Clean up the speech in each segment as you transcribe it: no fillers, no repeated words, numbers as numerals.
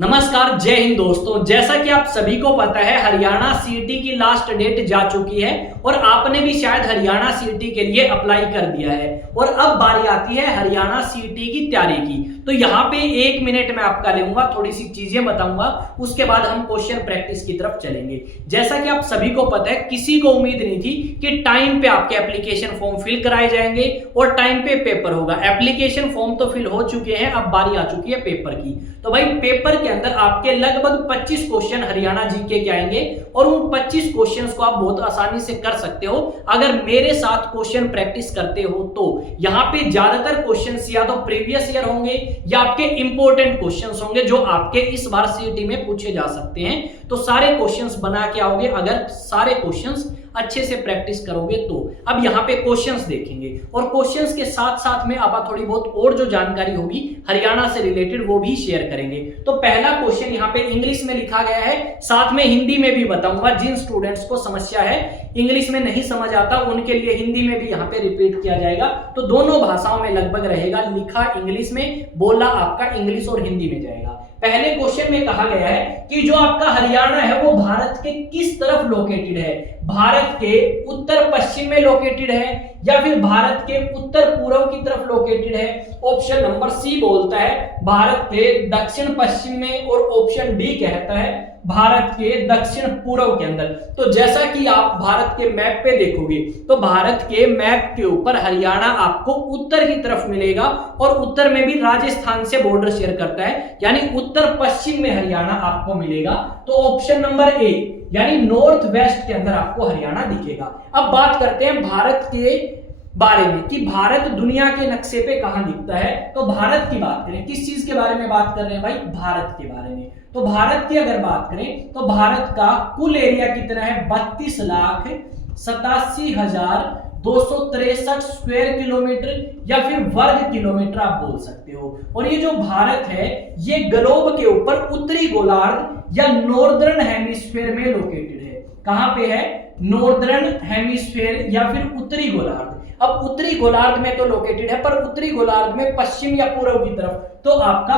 नमस्कार, जय हिंद दोस्तों। जैसा कि आप सभी को पता है, हरियाणा सीईटी की लास्ट डेट जा चुकी है और आपने भी शायद हरियाणा सीईटी के लिए अप्लाई कर दिया है और अब बारी आती है हरियाणा सीईटी की तैयारी की। तो यहाँ पे 1 मिनट में आपका लूंगा, थोड़ी सी चीजें बताऊंगा, उसके बाद हम क्वेश्चन प्रैक्टिस की तरफ चलेंगे। जैसा कि आप सभी को पता है, किसी को उम्मीद नहीं थी कि टाइम पे आपके एप्लीकेशन फॉर्म फिल कराए जाएंगे और टाइम पे पेपर होगा। एप्लीकेशन फॉर्म तो फिल हो चुके हैं, अब बारी आ चुकी है पेपर की। तो भाई पेपर के अंदर आपके लगभग 25 क्वेश्चन हरियाणा जीके के आएंगे और उन 25 क्वेश्चंस को आप बहुत आसानी से कर सकते हो अगर मेरे साथ क्वेश्चन प्रैक्टिस करते हो। तो यहाँ पे ज्यादातर क्वेश्चंस या तो प्रीवियस ईयर होंगे या आपके इंपॉर्टेंट क्वेश्चंस होंगे जो आपके इस बार सीईटी में पूछे जा सकते हैं। तो सारे क्वेश्चंस बना के आओगे अगर सारे क्वेश्चंस अच्छे से प्रैक्टिस करोगे तो। अब यहाँ पे क्वेश्चंस देखेंगे और क्वेश्चंस के साथ साथ में आप थोड़ी बहुत और जो जानकारी होगी हरियाणा से रिलेटेड वो भी शेयर करेंगे। तो पहला क्वेश्चन यहाँ पे इंग्लिश में लिखा गया है, साथ में हिंदी में भी बताऊंगा। जिन स्टूडेंट्स को समस्या है, इंग्लिश में नहीं समझ आता, उनके लिए हिंदी में भी यहाँ पे रिपीट किया जाएगा। तो दोनों भाषाओं में लगभग रहेगा, लिखा इंग्लिश में, बोला आपका इंग्लिश और हिंदी में जाएगा। पहले क्वेश्चन में कहा गया है कि जो आपका हरियाणा है वो भारत के किस तरफ लोकेटेड है? भारत के उत्तर पश्चिम में लोकेटेड है या फिर भारत के उत्तर पूर्व की तरफ लोकेटेड है? ऑप्शन नंबर सी बोलता है भारत के दक्षिण पश्चिम में और ऑप्शन डी कहता है भारत के दक्षिण पूर्व के अंदर। तो जैसा कि आप भारत के मैप पे देखोगे तो भारत के मैप के ऊपर हरियाणा आपको उत्तर की तरफ मिलेगा और उत्तर में भी राजस्थान से बॉर्डर शेयर करता है, यानी उत्तर पश्चिम में हरियाणा आपको मिलेगा। तो ऑप्शन नंबर ए यानी नॉर्थ वेस्ट के अंदर आपको हरियाणा दिखेगा। अब बात करते हैं भारत के बारे में कि भारत दुनिया के नक्शे पे कहां दिखता है। तो भारत की बात करें, किस चीज के बारे में बात कर रहे हैं भाई? भारत के बारे में। तो भारत की अगर बात करें तो भारत का कुल एरिया कितना है? 32,87,263 स्क्वायर किलोमीटर या फिर वर्ग किलोमीटर आप बोल सकते हो। और ये जो भारत है ये ग्लोब के ऊपर उत्तरी गोलार्ध या नॉर्दर्न हेमिस्फीयर में लोकेटेड है। कहां पे है? नॉर्दर्न हेमिस्फीयर या फिर उत्तरी गोलार्ध। अब उत्तरी गोलार्ध में तो लोकेटेड है, पर उत्तरी गोलार्ध में पश्चिम या पूर्व की तरफ, तो आपका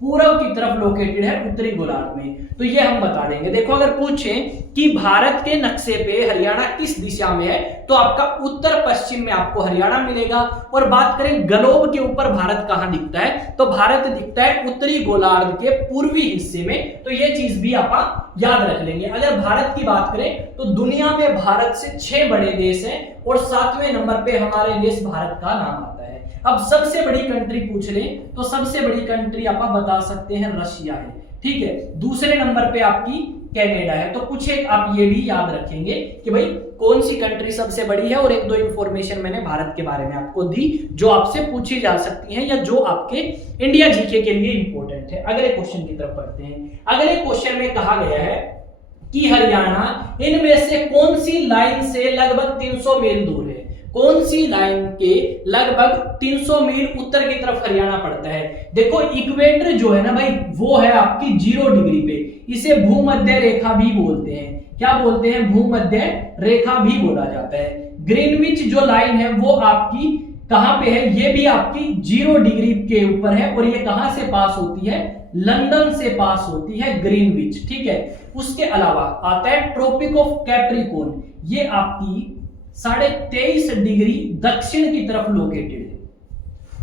पूर्व की तरफ लोकेटेड है उत्तरी गोलार्ध में। तो ये हम बता देंगे। देखो अगर पूछें कि भारत के नक्शे पे हरियाणा किस दिशा में है तो आपका उत्तर पश्चिम में आपको हरियाणा मिलेगा। और बात करें ग्लोब के ऊपर भारत कहां दिखता है तो भारत दिखता है उत्तरी गोलार्ध के पूर्वी हिस्से में। तो ये चीज भी आप याद रख लेंगे। अगर भारत की बात करें तो दुनिया में भारत से 6 बड़े देश हैं और 7वें नंबर पे हमारे देश भारत का नाम आता है। अब सबसे बड़ी कंट्री पूछ लें तो सबसे बड़ी कंट्री आप बता सकते हैं रशिया है, ठीक है। दूसरे नंबर पे आपकी कनाडा है। तो कुछ एक आप ये भी याद रखेंगे कि भाई कौन सी कंट्री सबसे बड़ी है। और 1-2 इंफॉर्मेशन मैंने भारत के बारे में आपको दी जो आपसे पूछी जा सकती हैं या जो आपके इंडिया जीके के लिए इंपॉर्टेंट है। अगले क्वेश्चन की तरफ पढ़ते हैं। अगले क्वेश्चन में कहा गया है कि हरियाणा इनमें से कौन सी लाइन से लगभग 300 मील दूर है? कौन सी लाइन के लगभग 300 मील उत्तर की तरफ हरियाणा पड़ता है? देखो इक्वेटर जो है ना भाई वो है आपकी 0 डिग्री पे। इसे भूमध्य रेखा भी बोलते हैं। क्या बोलते हैं? भूमध्य रेखा भी बोला जाता है। ग्रीनविच जो लाइन है वो आपकी कहां पे है? ये भी आपकी 0 डिग्री के ऊपर है और ये कहां से पास होती है? लंदन से पास होती है ग्रीनविच, ठीक है। उसके अलावा आता है ट्रॉपिक ऑफ कैप्रिकॉर्न, ये आपकी 23.5 डिग्री दक्षिण की तरफ लोकेटेड है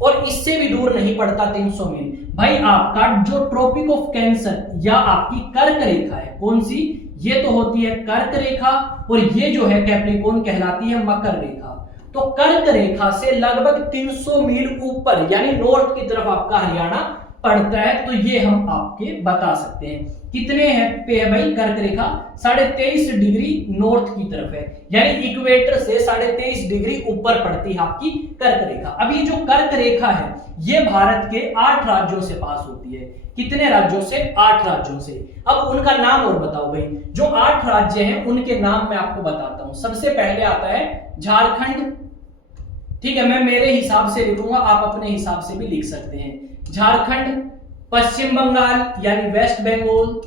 और इससे भी दूर नहीं पड़ता 300 मील। भाई आपका जो ट्रॉपिक ऑफ कैंसर या आपकी कर्क रेखा है, कौन सी? ये तो होती है कर्क रेखा और ये जो है कैप्रिकॉर्न कहलाती है मकर रेखा। तो कर्क रेखा से लगभग 300 मील ऊपर यानी नॉर्थ की तरफ आपका हरियाणा पड़ता है। तो ये हम आपके बता सकते हैं कितने है पे है भाई कर्क रेखा? 23.5 डिग्री नॉर्थ की तरफ है, यानी इक्वेटर से 23.5 डिग्री ऊपर पड़ती है आपकी कर्क रेखा। अब ये जो कर्क रेखा है ये भारत के 8 राज्यों से पास होती है। कितने राज्यों से? 8 राज्यों से। अब उनका नाम और बताओ भाई। जो 8 राज्य हैं उनके नाम मैं आपको बताता हूं। सबसे पहले आता है झारखंड, ठीक है। मैं मेरे हिसाब से लिखूंगा, आप अपने हिसाब से भी लिख सकते हैं। झारखंड, पश्चिम बंगाल यानी वेस्ट बंगाल,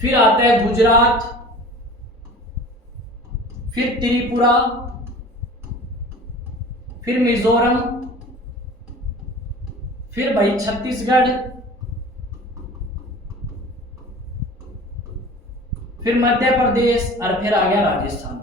फिर आता है गुजरात, फिर त्रिपुरा, फिर मिजोरम, फिर भाई छत्तीसगढ़, फिर मध्य प्रदेश और फिर आ गया राजस्थान।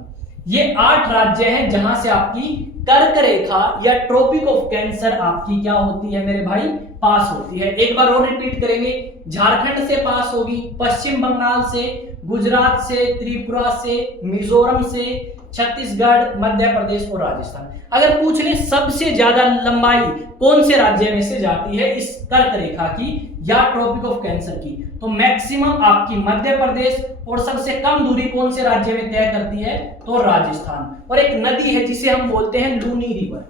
ये 8 राज्य हैं जहां से आपकी कर्क रेखा या ट्रॉपिक ऑफ कैंसर आपकी क्या होती है मेरे भाई, पास होती है। एक बार और रिपीट करेंगे, झारखंड से पास होगी, पश्चिम बंगाल से, गुजरात से, त्रिपुरा से, मिजोरम से, छत्तीसगढ़, मध्य प्रदेश और राजस्थान। अगर पूछ ले सबसे ज्यादा लंबाई कौन से राज्य में से जाती है इस कर्क रेखा की या ट्रॉपिक ऑफ कैंसर की, तो मैक्सिमम आपकी मध्य प्रदेश, और सबसे कम दूरी कौन से राज्य में तय करती है, तो राजस्थान। और एक नदी है जिसे हम बोलते हैं लूनी रिवर,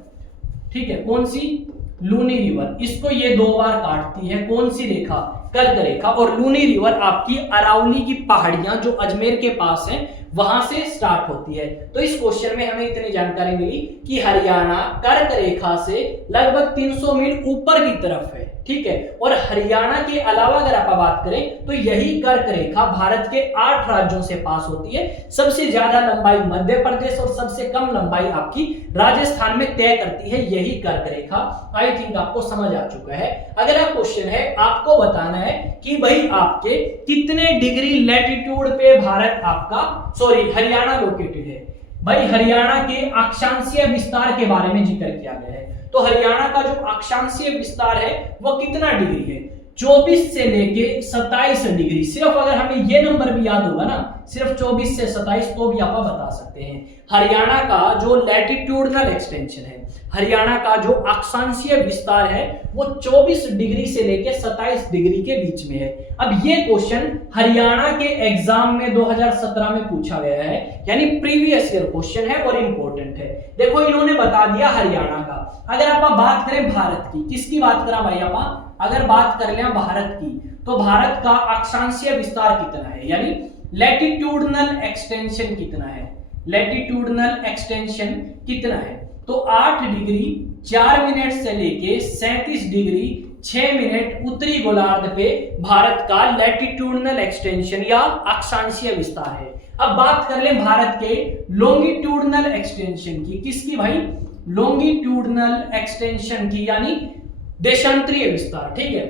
ठीक है, कौन सी, लूनी रिवर, इसको ये 2 बार काटती है, कौन सी रेखा, कर्क रेखा। और लूनी रिवर आपकी अरावली की पहाड़ियां जो अजमेर के पास है वहां से स्टार्ट होती है। तो इस क्वेश्चन में हमें इतनी जानकारी मिली कि हरियाणा कर्क रेखा से लगभग 300 मील ऊपर की तरफ है, ठीक है। और हरियाणा के अलावा अगर आप बात करें तो यही कर्क रेखा भारत के 8 राज्यों से पास होती है। सबसे ज्यादा लंबाई मध्य प्रदेश और सबसे कम लंबाई आपकी राजस्थान में तय करती है यही कर्क रेखा। आई थिंक आपको समझ आ चुका है। अगला क्वेश्चन है, आपको बताना है कि भाई आपके कितने डिग्री लैटिट्यूड पे भारत आपका हरियाणा लोकेटेड है। भाई हरियाणा के अक्षांशीय विस्तार के बारे में जिक्र किया गया है। तो हरियाणा का जो अक्षांशीय विस्तार है वो कितना डिग्री है, 24 से लेके 27 डिग्री। सिर्फ अगर हमें ये नंबर भी याद होगा ना, सिर्फ 24 से 27, तो भी आप बता सकते हैं हरियाणा का जो लैटिट्यूडनल एक्सटेंशन है, हरियाणा का जो अक्षांशीय विस्तार है वो 24 डिग्री से लेके 27 डिग्री के बीच में है। अब ये क्वेश्चन हरियाणा के एग्जाम में 2017 में पूछा गया है, यानी प्रीवियस ईयर क्वेश्चन है और इंपॉर्टेंट है। देखो इन्होंने बता दिया हरियाणा का। अगर आप बात करें भारत की, किसकी बात करा भाई आप, अगर बात कर लें भारत की, तो भारत का अक्षांशीय विस्तार कितना है, यानी लैटिट्यूडनल एक्सटेंशन कितना है, लैटिट्यूडनल एक्सटेंशन कितना है, तो 8 डिग्री 4 मिनट से लेके 37 डिग्री 6 मिनट उत्तरी गोलार्ध पे भारत का लैटिट्यूडनल एक्सटेंशन या अक्षांशीय विस्तार है। अब बात कर लें भारत के लॉन्गिट्यूडनल एक्सटेंशन की, किसकी भाई, लॉन्गिट्यूडनल एक्सटेंशन की, यानी देशांतरीय विस्तार, ठीक है।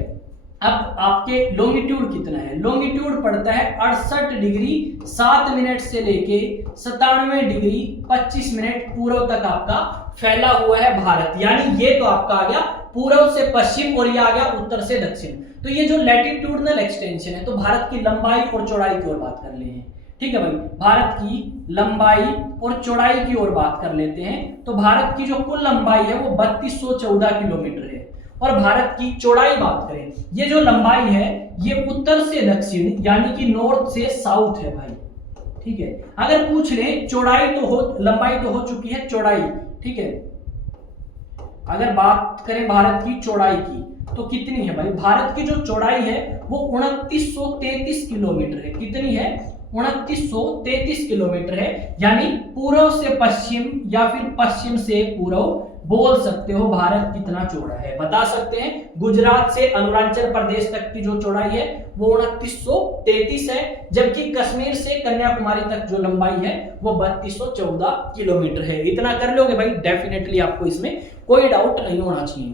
अब आपके लॉन्गिट्यूड कितना है, लॉन्गिट्यूड पड़ता है 68 डिग्री 7 मिनट से लेके 97 डिग्री 25 मिनट पूर्व तक आपका फैला हुआ है भारत। यानी ये तो आपका आ गया पूर्व से पश्चिम और ये आ गया उत्तर से दक्षिण। तो ये जो लैटिट्यूडनल एक्सटेंशन है, तो भारत की लंबाई और चौड़ाई की ओर बात कर ले हैं, ठीक है भाई। भारत की लंबाई और चौड़ाई की ओर बात कर लेते हैं। तो भारत की जो कुल लंबाई है वो 3214 किलोमीटर है, और भारत की चौड़ाई बात करें, ये जो लंबाई है ये उत्तर से दक्षिण यानी कि नॉर्थ से साउथ है भाई, ठीक है। अगर पूछ ले चौड़ाई तो हो, लंबाई तो हो चुकी है, चौड़ाई, ठीक है। अगर बात करें भारत की चौड़ाई की तो कितनी है भाई, भारत की जो चौड़ाई है वो 2933 किलोमीटर है। कितनी है, 2933 किलोमीटर है। यानी पूर्व से पश्चिम या फिर पश्चिम से पूर्व बोल सकते हो भारत कितना चौड़ा है, बता सकते हैं। गुजरात से अरुणाचल प्रदेश तक की जो चौड़ाई है वो 2933 है, जबकि कश्मीर से कन्याकुमारी तक जो लंबाई है वो 3214 किलोमीटर है। इतना कर लोगे भाई, डेफिनेटली आपको इसमें कोई डाउट नहीं होना चाहिए।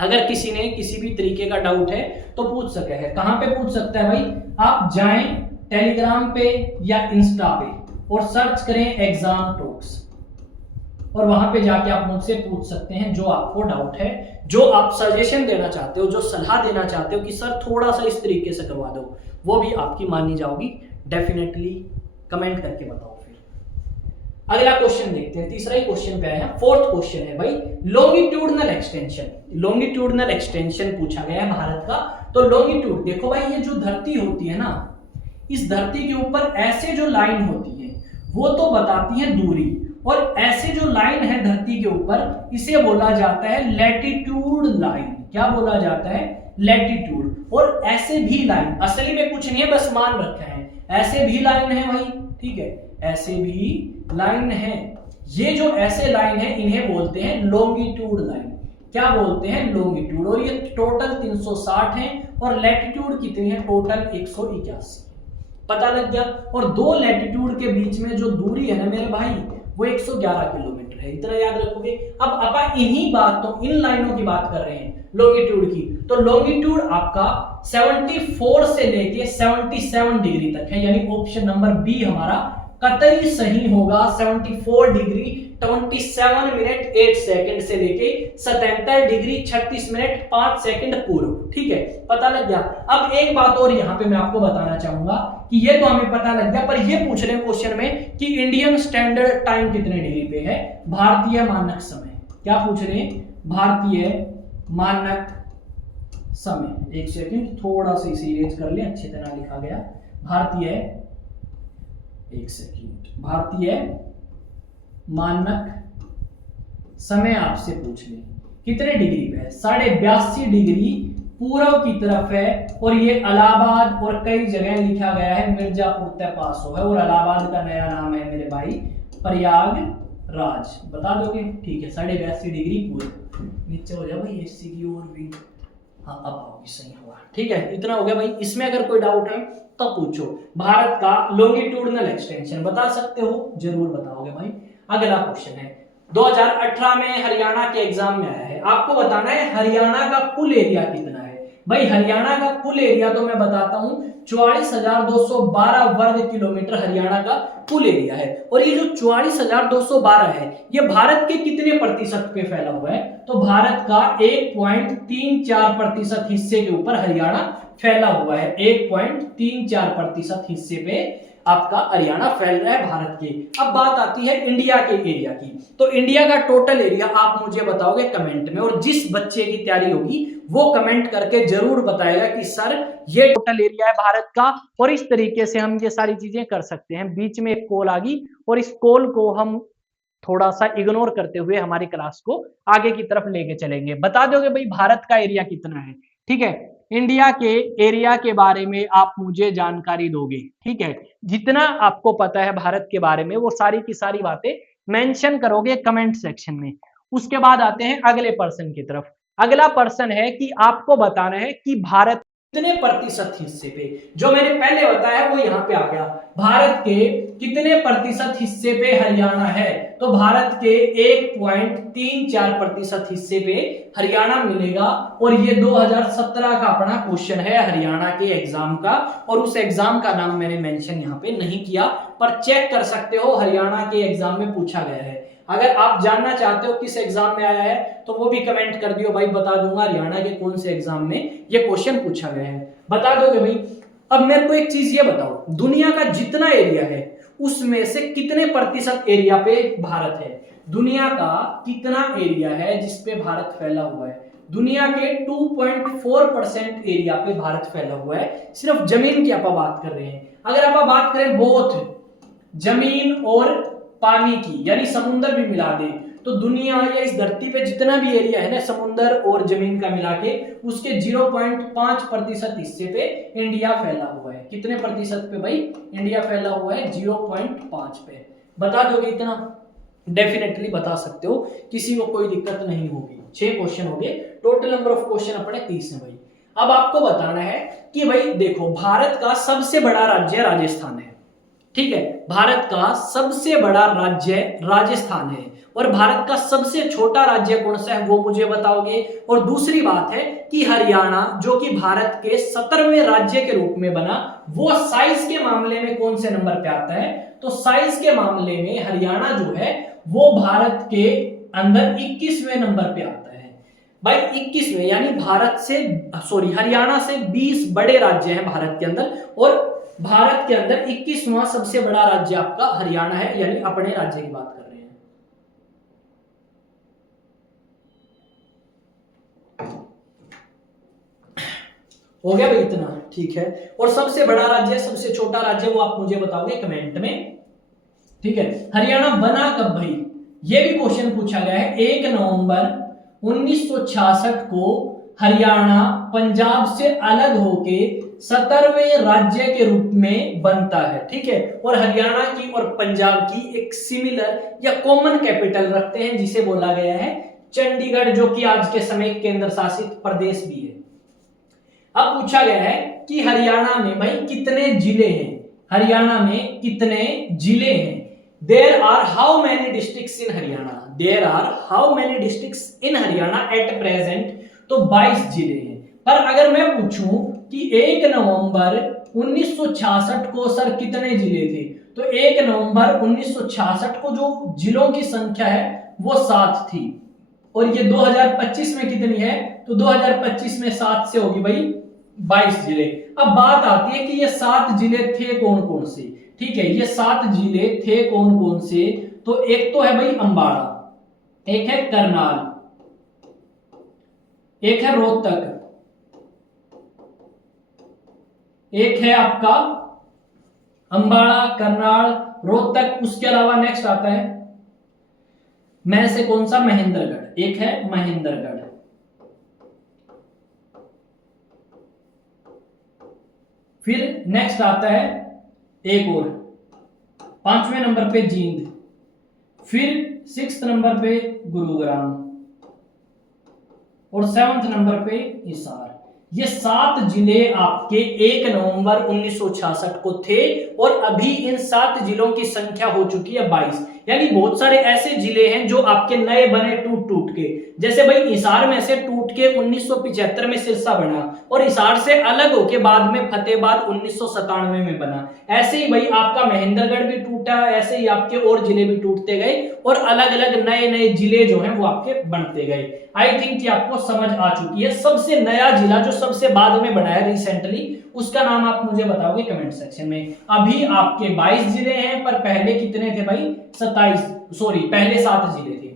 अगर किसी ने किसी भी तरीके का डाउट है तो पूछ सके है। कहां पे पूछ सकता है भाई, आप जाएं टेलीग्राम पे या इंस्टा पे और सर्च करें एग्जाम टॉक्स, और वहां पे जाके आप मुझसे पूछ सकते हैं जो आपको डाउट है, जो आप सजेशन देना चाहते हो, जो सलाह देना चाहते हो कि सर थोड़ा सा इस तरीके से करवा दो, वो भी आपकी मानी जाओगी। डेफिनेटली कमेंट करके बताओ। फिर अगला क्वेश्चन देखते हैं, तीसरा ही क्वेश्चन पे आया, 4th क्वेश्चन है भाई लॉन्गिट्यूडनल एक्सटेंशन। लॉन्गिट्यूडनल एक्सटेंशन पूछा गया है भारत का। तो लॉन्गिट्यूड देखो भाई, ये जो धरती होती है ना, इस धरती के ऊपर ऐसे जो लाइन होती है वो तो बताती है दूरी, और ऐसे जो लाइन है धरती के ऊपर इसे बोला जाता है लैटिट्यूड लाइन। क्या बोला जाता है, लैटिट्यूड। और ऐसे भी लाइन असली में कुछ नहीं है, बस मान रखा है, ऐसे भी लाइन है भाई, ठीक है, ऐसे भी लाइन है। ये जो ऐसे लाइन है इन्हें बोलते हैं लॉन्गिट्यूड लाइन। क्या बोलते हैं, लॉन्गिट्यूड। और ये टोटल 360 है, और लैटिट्यूड कितनी है, टोटल 181। पता लग गया। और दो लैटिट्यूड के बीच में जो दूरी है ना मेरे भाई वो 111 किलोमीटर है, इतना याद रखोगे। अब अपन इन्हीं बातों, इन लाइनों की बात कर रहे हैं लॉन्गिट्यूड की, तो लॉन्गिट्यूड आपका 74 से लेके 77 डिग्री तक है, यानी ऑप्शन नंबर बी हमारा कतई सही होगा। 74 डिग्री 27 मिनट 8 सेकंड से लेके 77 डिग्री 36 मिनट 5 सेकंड पूर्व। ठीक है, पता लग गया। अब एक बात और यहां पे मैं आपको बताना चाहूंगा कि ये तो हमें पता लग गया, पर ये पूछ रहे हैं क्वेश्चन में कि इंडियन स्टैंडर्ड टाइम कितने डिग्री पे है, भारतीय मानक समय। क्या पूछ रहे हैं, भारतीय मानक समय। एक सेकंड, थोड़ा सा इसे इरेज कर ले, अच्छी तरह लिखा गया। भारतीय, एक सेकंड, भारतीय मानक समय आपसे पूछ ले कितने डिग्री पे है, 82.5 डिग्री पूर्व की तरफ है, और ये इलाहाबाद और कई जगह लिखा गया है मिर्जापुर तक पास हो है, और इलाहाबाद का नया नाम है मेरे भाई प्रयागराज। बता दोगे? ठीक है, 82.5 डिग्री पूर्व। नीचे हो जाए भाई एससी की ओर भी। हाँ, अब होगी, सही हुआ। ठीक है, इतना हो गया भाई। इसमें अगर कोई डाउट है तो पूछो। भारत का लॉन्गिट्यूडनल एक्सटेंशन बता सकते हो? जरूर बताओगे भाई। अगला क्वेश्चन है, 2018 में हरियाणा के एग्जाम में आया है, आपको बताना है हरियाणा का कुल एरिया कितना है। भाई हरियाणा का कुल एरिया तो मैं बताता हूं 44,212 वर्ग किलोमीटर हरियाणा का कुल एरिया है। और ये जो 44,212 है, ये भारत के कितने प्रतिशत पे फैला हुआ है? तो भारत का 1.34% हिस्से के ऊपर हरियाणा फैला हुआ है। 1.34% हिस्से पे आपका हरियाणा फैल रहा है भारत के। अब बात आती है इंडिया के एरिया की, तो इंडिया का टोटल एरिया आप मुझे बताओगे कमेंट में, और जिस बच्चे की तैयारी होगी वो कमेंट करके जरूर बताएगा कि सर ये टोटल एरिया है भारत का। और इस तरीके से हम ये सारी चीजें कर सकते हैं। बीच में एक कॉल आ गई, और इस कॉल को हम थोड़ा सा इग्नोर करते हुए हमारी क्लास को आगे की तरफ लेके चलेंगे। बता दोगे भाई भारत का एरिया कितना है? ठीक है, इंडिया के एरिया के बारे में आप मुझे जानकारी दोगे। ठीक है, जितना आपको पता है भारत के बारे में वो सारी की सारी बातें मेंशन करोगे कमेंट सेक्शन में। उसके बाद आते हैं अगले पर्सन की तरफ। अगला पर्सन है कि आपको बताना है कि भारत कितने प्रतिशत हिस्से पे, जो मैंने पहले बताया वो यहां पे आ गया। भारत के कितने प्रतिशत हिस्से पे हरियाणा है? तो भारत के 1.34% हिस्से पे हरियाणा मिलेगा। और ये 2017 का अपना क्वेश्चन है हरियाणा के एग्जाम का, और उस एग्जाम का नाम मैंने मेंशन यहाँ पे नहीं किया, पर चेक कर सकते हो हरियाणा के एग्जाम में पूछा गया है। अगर आप जानना चाहते हो किस एग्जाम में आया है तो वो भी कमेंट कर दियो भाई, बता दूंगा हरियाणा के कौन से एग्जाम में ये क्वेश्चन पूछा गया है। बता दोगे भाई? अब मेरे को एक चीज ये बताओ, दुनिया का जितना एरिया है उसमें से कितने प्रतिशत एरिया पे भारत है? दुनिया का कितना एरिया है जिसपे भारत फैला हुआ है? दुनिया के 2.4% एरिया पे भारत फैला हुआ है। सिर्फ जमीन की आप बात कर रहे हैं। अगर आप बात करें बोथ जमीन और पानी की, यानी समुद्र भी मिला दें, तो दुनिया या इस धरती पे जितना भी एरिया है ना समुद्र और जमीन का मिला के, उसके 0.5% हिस्से पे इंडिया फैला हुआ है। कितने प्रतिशत पे भाई इंडिया फैला हुआ है? 0.5 पे। बता दोगे इतना? डेफिनेटली बता सकते हो, किसी को कोई दिक्कत नहीं होगी। 6 क्वेश्चन हो गए, टोटल नंबर ऑफ क्वेश्चन अपने 30 है भाई। अब आपको बताना है कि भाई देखो, भारत का सबसे बड़ा राज्य राजस्थान है। ठीक है, भारत का सबसे बड़ा राज्य राजस्थान है, और भारत का सबसे छोटा राज्य कौन सा है वो मुझे बताओगे। और दूसरी बात है कि हरियाणा जो कि भारत के 17वें राज्य के रूप में बना, वो साइज के मामले में कौन से नंबर पे आता है? तो साइज के मामले में हरियाणा जो है वो भारत के अंदर 21वें नंबर पे आता है भाई। 21वें, यानी हरियाणा से 20 बड़े राज्य हैं भारत के अंदर, और भारत के अंदर 21वां सबसे बड़ा राज्य आपका हरियाणा है, यानी अपने राज्य की बात कर रहे हैं। हो गया भाई इतना? ठीक है, और सबसे बड़ा राज्य सबसे छोटा राज्य वो आप मुझे बताओगे कमेंट में। ठीक है, हरियाणा बना कब भाई? ये भी क्वेश्चन पूछा गया है। 1 नवंबर 1966 को हरियाणा पंजाब से अलग होके 17वें राज्य के रूप में बनता है। ठीक है, और हरियाणा की और पंजाब की एक सिमिलर या कॉमन कैपिटल रखते हैं, जिसे बोला गया है चंडीगढ़, जो कि आज के समय केंद्र शासित प्रदेश भी है। अब पूछा गया है कि हरियाणा में भाई कितने जिले हैं? हरियाणा में कितने जिले हैं? There are how many districts in Haryana? There are how many districts in Haryana at present? तो 22 जिले हैं। पर अगर मैं पूछूं कि 1 नवंबर 1966 को सर कितने जिले थे, तो 1 नवंबर 1966 को जो जिलों की संख्या है वो 7 थी, और ये 2025 में कितनी है, तो 2025 में 7 से होगी भाई 22 जिले। अब बात आती है कि ये 7 जिले थे कौन कौन से। ठीक है, ये 7 जिले थे कौन कौन से, तो एक तो है भाई अंबाला, एक है करनाल, एक है रोहतक, एक है आपका अंबाला, करनाल, रोहतक। उसके अलावा नेक्स्ट आता है में से कौन सा, महेंद्रगढ़, एक है महेंद्रगढ़। फिर नेक्स्ट आता है एक और 5वें नंबर पे जींद, फिर 6th नंबर पे गुरुग्राम, और 7th नंबर पे हिसार। ये 7 जिले आपके 1 नवंबर 1966 को थे, और अभी इन 7 जिलों की संख्या हो चुकी है 22। यानी बहुत सारे ऐसे जिले हैं जो आपके नए बने टूट टूट के, जैसे भाई हिसार में से टूट के 1975 में सिरसा बना, और हिसार से अलग होके बाद में फतेहाबाद 1997 में बना। ऐसे ही भाई आपका महेंद्रगढ़ भी टूटा, ऐसे ही आपके और जिले भी टूटते गए, और अलग अलग नए नए जिले जो हैं वो आपके बनते गए। आई थिंक कि आपको समझ आ चुकी है। सबसे नया जिला जो सबसे बाद में बना है रिसेंटली, उसका नाम आप मुझे बताओगे कमेंट सेक्शन में। अभी आपके 22 जिले हैं, पर पहले कितने थे भाई, 27, पहले 7 जिले थे।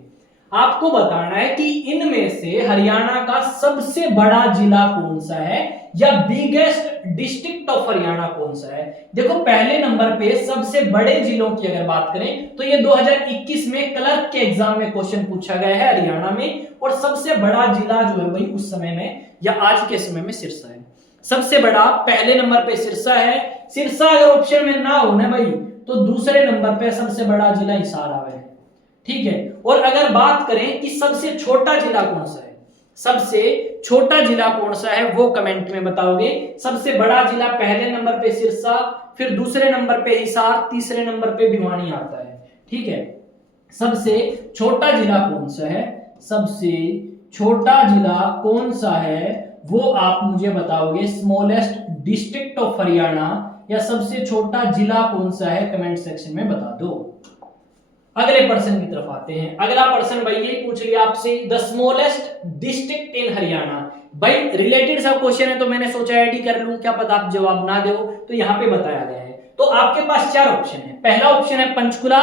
आपको बताना है कि इनमें से हरियाणा का सबसे बड़ा जिला कौन सा है, या बिगेस्ट डिस्ट्रिक्ट ऑफ हरियाणा कौन सा है। देखो पहले नंबर पे सबसे बड़े जिलों की अगर बात करें तो ये 2021 में क्लर्क के एग्जाम में क्वेश्चन पूछा गया है हरियाणा में, और सबसे बड़ा जिला जो है भाई उस समय में या आज के समय में सिरसा है। सबसे बड़ा पहले नंबर पे सिरसा है। सिरसा अगर ऑप्शन में ना हो ना भाई, तो दूसरे नंबर पे सबसे बड़ा जिला हिसार आवे है। ठीक है, और अगर बात करें कि सबसे छोटा जिला कौन सा है, सबसे छोटा जिला कौन सा है वो कमेंट में बताओगे। सबसे बड़ा जिला पहले नंबर पे सिरसा, फिर दूसरे नंबर पे हिसार, तीसरे नंबर पे भिवानी आता है। ठीक है, सबसे छोटा जिला कौन सा है, सबसे छोटा जिला कौन सा है वो आप मुझे बताओगे। स्मॉलेस्ट डिस्ट्रिक्ट ऑफ हरियाणा या सबसे छोटा जिला कौन सा है, कमेंट सेक्शन में बता दो। अगले पर्सन की तरफ आते हैं। अगला पर्सन भाई यही पूछ लिया आपसे, the smallest district in Haryana. भाई रिलेटेड सा क्वेश्चन है तो मैंने सोचा ऐड ही कर लूं, क्या पता आप जवाब ना दो, तो यहाँ पे बताया गया है। तो आपके पास 4 ऑप्शन है। पहला ऑप्शन है पंचकुला,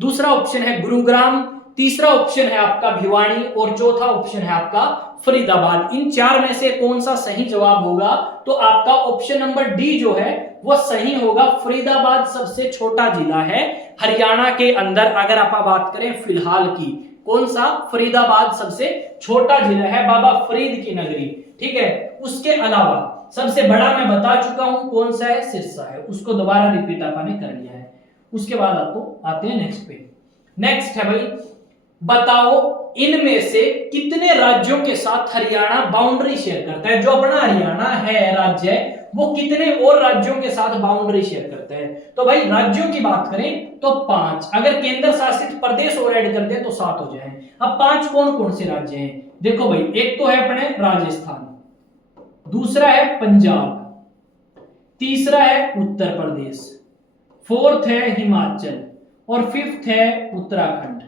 दूसरा ऑप्शन है गुरुग्राम, तीसरा ऑप्शन है आपका भिवानी, और चौथा ऑप्शन है आपका फरीदाबाद। इन 4 में से कौन सा सही जवाब होगा, तो आपका ऑप्शन नंबर डी जो है वो सही होगा। फरीदाबाद सबसे छोटा जिला है हरियाणा के अंदर। अगर आप बात करें फिलहाल की, कौन सा, फरीदाबाद सबसे छोटा जिला है, बाबा फरीद की नगरी। ठीक है, उसके अलावा सबसे बड़ा मैं बता चुका हूं कौन सा है, सिरसा है। उसको दोबारा रिपीट आपने कर लिया है। उसके बाद आपको आते हैं नेक्स्ट पे। नेक्स्ट है भाई, बताओ इनमें से कितने राज्यों के साथ हरियाणा बाउंड्री शेयर करता है। जो अपना हरियाणा है राज्य, वो कितने और राज्यों के साथ बाउंड्री शेयर करता है। तो भाई राज्यों की बात करें तो 5, अगर केंद्र शासित प्रदेश और ऐड कर दें तो 7 हो जाए। अब 5 कौन कौन से राज्य हैं, देखो भाई, एक तो है अपने राजस्थान, दूसरा है पंजाब, तीसरा है उत्तर प्रदेश, 4th है हिमाचल, और 5th है उत्तराखंड।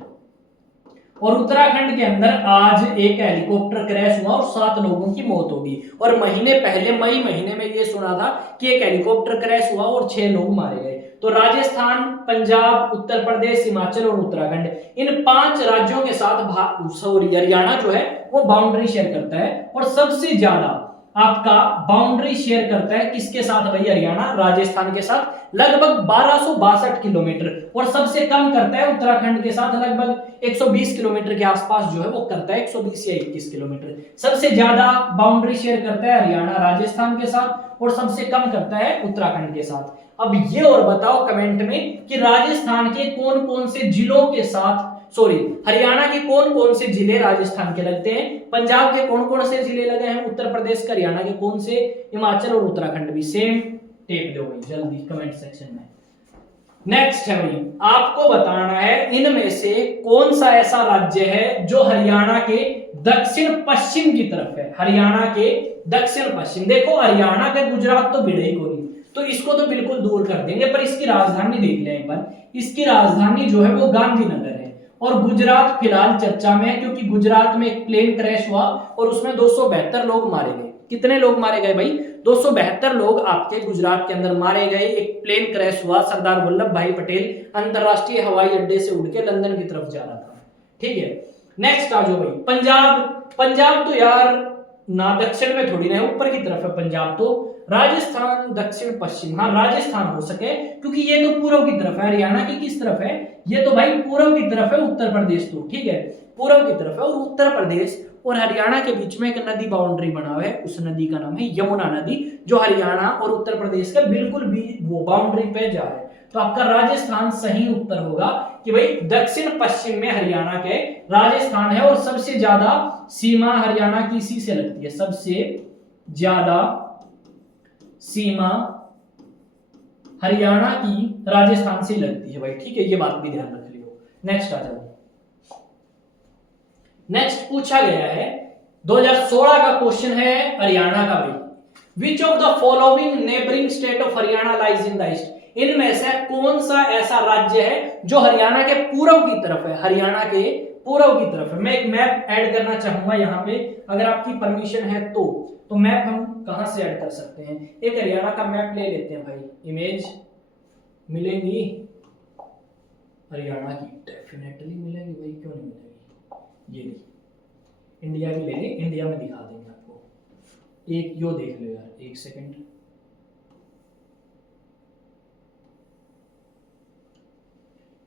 और उत्तराखंड के अंदर आज एक हेलीकॉप्टर क्रैश हुआ और 7 लोगों की मौत होगी। और महीने पहले मई महीने में ये सुना था कि एक हेलीकॉप्टर क्रैश हुआ और 6 लोग मारे गए। तो राजस्थान, पंजाब, उत्तर प्रदेश, हिमाचल और उत्तराखंड, इन 5 राज्यों के साथ हरियाणा जो है वो बाउंड्री शेयर करता है। और सबसे ज्यादा आपका बाउंड्री शेयर करता है किसके साथ भाई, हरियाणा, राजस्थान के साथ लगभग 1262 किलोमीटर। और सबसे कम करता है उत्तराखंड के साथ, लगभग 120 किलोमीटर के आसपास जो है वो करता है, 120 या 21 किलोमीटर। सबसे ज्यादा बाउंड्री शेयर करता है हरियाणा राजस्थान के साथ, और सबसे कम करता है उत्तराखंड के साथ। अब ये और बताओ कमेंट में कि राजस्थान के कौन कौन से जिलों के साथ, हरियाणा के कौन कौन से जिले राजस्थान के लगते हैं, पंजाब के कौन कौन से जिले लगे हैं, उत्तर प्रदेश के, हरियाणा के कौन से, हिमाचल और उत्तराखंड भी। सेम टेप दो भाई जल्दी कमेंट सेक्शन में। नेक्स्ट है भाई, आपको बताना है इनमें से कौन सा ऐसा राज्य है जो हरियाणा के दक्षिण पश्चिम की तरफ है। हरियाणा के दक्षिण पश्चिम, देखो हरियाणा के गुजरात तो भिड़े ही को नहीं, तो इसको तो बिल्कुल दूर कर देंगे, पर इसकी राजधानी देख लें एक बार। इसकी राजधानी जो है वो गांधीनगर है, और गुजरात फिलहाल चर्चा में है क्योंकि गुजरात में एक प्लेन क्रैश हुआ और उसमें 272 लोग मारे गए। कितने लोग मारे गए भाई? 272 लोग आपके गुजरात के अंदर मारे गए। एक प्लेन क्रैश हुआ, सरदार वल्लभ भाई पटेल अंतरराष्ट्रीय हवाई अड्डे से उड़ के लंदन की तरफ जा रहा था। ठीक है, नेक्स्ट आ जाओ भाई, पंजाब। पंजाब तो यार ना दक्षिण में थोड़ी ना है, ऊपर की तरफ है पंजाब तो। राजस्थान दक्षिण पश्चिम, हाँ राजस्थान हो सके क्योंकि ये तो पूर्व की तरफ है। हरियाणा की किस तरफ है? ये तो भाई पूर्व की तरफ है, उत्तर प्रदेश तो ठीक है पूर्व की तरफ है, और उत्तर प्रदेश और हरियाणा के बीच में एक नदी बाउंड्री बना हुआ है, उस नदी का नाम है यमुना नदी, जो हरियाणा और उत्तर प्रदेश के बिल्कुल भी वो बाउंड्री पे जा रहा है। तो आपका राजस्थान सही उत्तर होगा कि भाई दक्षिण पश्चिम में हरियाणा के राजस्थान है, और सबसे ज्यादा सीमा हरियाणा की इसी से लगती है। सबसे ज्यादा सीमा हरियाणा की राजस्थान से लगती है भाई, ठीक है, ये बात भी ध्यान रख लियो। नेक्स्ट आ जाओ, नेक्स्ट पूछा गया है 2016 का क्वेश्चन है हरियाणा का भाई, which of the following neighbouring state of Haryana lies in the east. इनमें से कौन सा ऐसा राज्य है जो हरियाणा के पूर्व की तरफ है? हरियाणा के पूर्व की तरफ है। मैं एक मैप ऐड करना चाहूंगा यहाँ पे, अगर आपकी परमिशन है तो मैप हम कहां से ऐड कर सकते हैं? एक हरियाणा का मैप ले लेते हैं भाई, इमेज मिलेगी हरियाणा की, डेफिनेटली मिलेगी भाई, क्यों नहीं मिलेगी। ये नहीं, इंडिया की ले लें, इंडिया में दिखा देंगे आपको। एक यो देख लो यार, एक सेकंड,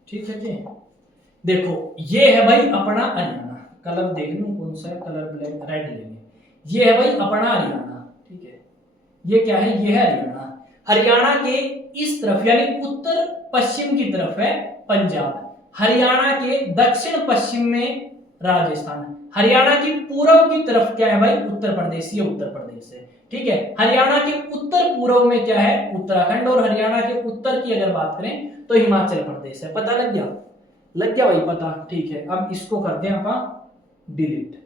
ठीक है जी। देखो ये है भाई अपना हरियाणा, कलर देख लूं कौन सा है, कलर ब्लैक रेड लेंगे। ये है भाई अपना हरियाणा, ठीक है। ये क्या है? ये है हरियाणा। हरियाणा के इस तरफ यानी उत्तर पश्चिम की तरफ है पंजाब, हरियाणा के दक्षिण पश्चिम में राजस्थान, हरियाणा की पूर्व की तरफ क्या है भाई? उत्तर प्रदेश। ये उत्तर प्रदेश है, ठीक है। हरियाणा के उत्तर पूर्व में क्या है? उत्तराखंड, और हरियाणा के उत्तर की अगर बात करें तो हिमाचल प्रदेश है। पता लग गया? लग गया भाई पता, ठीक है। अब इसको करते हैं अपन डिलीट,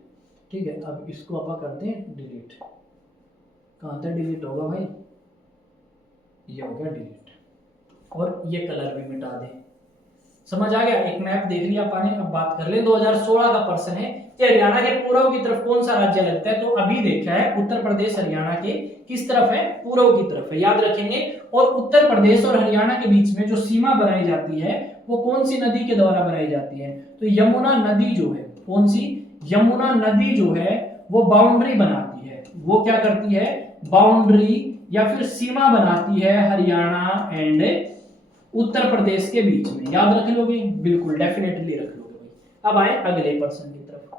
ठीक है। अब इसको अपन करते हैं डिलीट, कहां तक डिलीट होगा भाई? ये हो गया डिलीट, और ये कलर भी मिटा दे। समझ आ गया? एक मैप देख लिया पाने। अब बात कर ले 2016 का प्रश्न है कि हरियाणा के पूर्व की तरफ कौन सा राज्य लगता है? तो अभी देखा है उत्तर प्रदेश हरियाणा के किस तरफ है? पूर्व की तरफ है, याद रखेंगे। और उत्तर प्रदेश और हरियाणा के बीच में जो सीमा बनाई जाती है वो कौन सी नदी के द्वारा बनाई जाती है? तो यमुना नदी जो है, कौन सी? यमुना नदी जो है वो बाउंड्री बनाती है। वो क्या करती है? बाउंड्री या फिर सीमा बनाती है हरियाणा एंड उत्तर प्रदेश के बीच में। याद रख लोगे? बिल्कुल डेफिनेटली रख लोगे भाई। अब आए अगले प्रश्न की तरफ।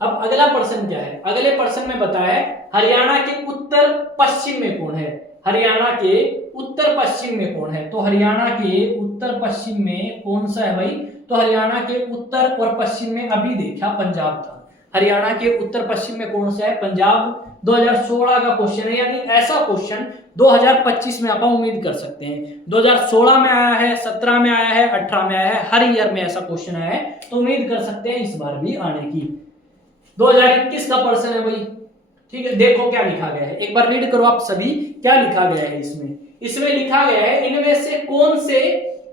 अब अगला प्रश्न क्या है? अगले प्रश्न में बताया है हरियाणा के उत्तर पश्चिम में कौन है? हरियाणा के उत्तर पश्चिम में कौन है? तो हरियाणा के उत्तर पश्चिम में कौन सा है भाई? तो हरियाणा के उत्तर और पश्चिम में अभी देखा पंजाब था। हरियाणा के उत्तर पश्चिम में कौन सा है? पंजाब। 2016 का क्वेश्चन है, यानी ऐसा क्वेश्चन 2025 में आप उम्मीद कर सकते हैं। 2016 में आया है, 17 में आया है, 18 में आया है, हर ईयर में ऐसा क्वेश्चन आया है, तो उम्मीद कर सकते हैं इस बार भी आने की। 2021 का प्रश्न है भाई, ठीक है। देखो क्या लिखा गया है, एक बार रीड करो आप सभी, क्या लिखा गया है इसमें। इसमें लिखा गया है इनमें से कौन से